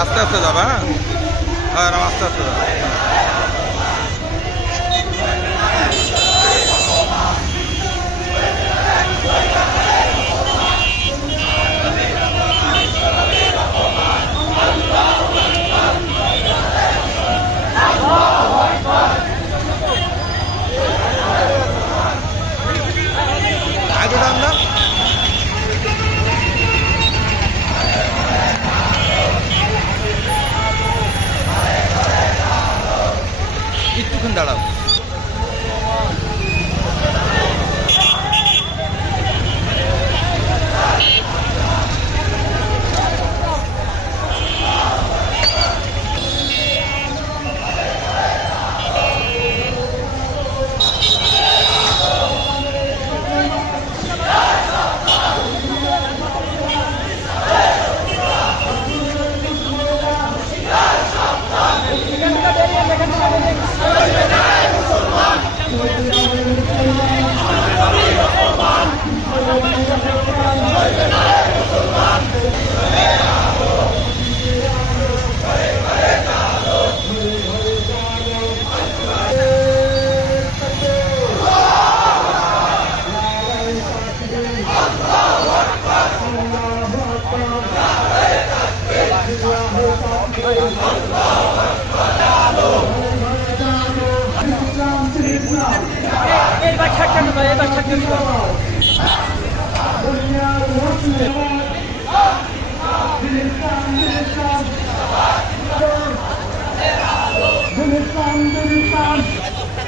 আস্তে আস্তে যাবে। হ্যাঁ আস্তে আস্তে যাবে। আগে দাম না একটুক্ষণ দাঁড়াও।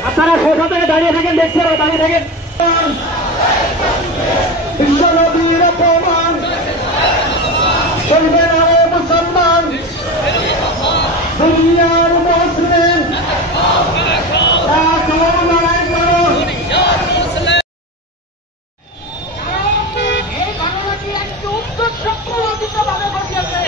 আপনারা কোথা থেকে দাঁড়িয়ে থাকেন, দেখছেন দাঁড়িয়ে থাকেন। বিশ্বনবীর অপমান চলবে না রে মুসলমান, দুনিয়ার মুসলিম লড়াই করো। এই ঘটনাটি একটি উদ্দেশ্য প্রণোদিতভাবে ঘটিয়েছে।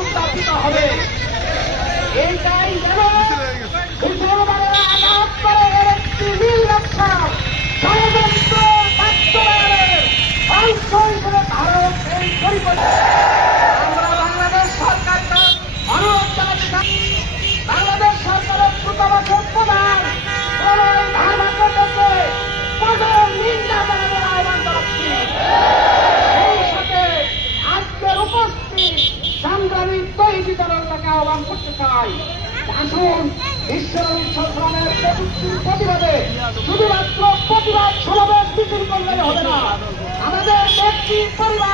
উত্থাপিত হবে এইটাই যেন মুসলমানেরা আঘাত করে একটি নিরক্ষা ষড়যন্ত্র বাস্তবায়নের অংশ হিসেবে ভারত এই পরিকল্পনা। আমরা বাংলাদেশ সরকারকে অনুরোধ জানাতে চাই, বাংলাদেশ সরকারের দূতাবাসের প্রধান ধারণাকে দেখে প্রধান নিন্দা জানানোর আহ্বান জানাচ্ছি। সেই সাথে আজকের উপস্থিত সংগ্রামী তৈরি দলকে আহ্বান করতে চাই, আসুন বিশ্বনবী সরকারের প্রতিবাদে শুধুমাত্র প্রতিবাদ সমাবেশ মিছিল করলে হবে না, আমাদের ব্যক্তি পরিবার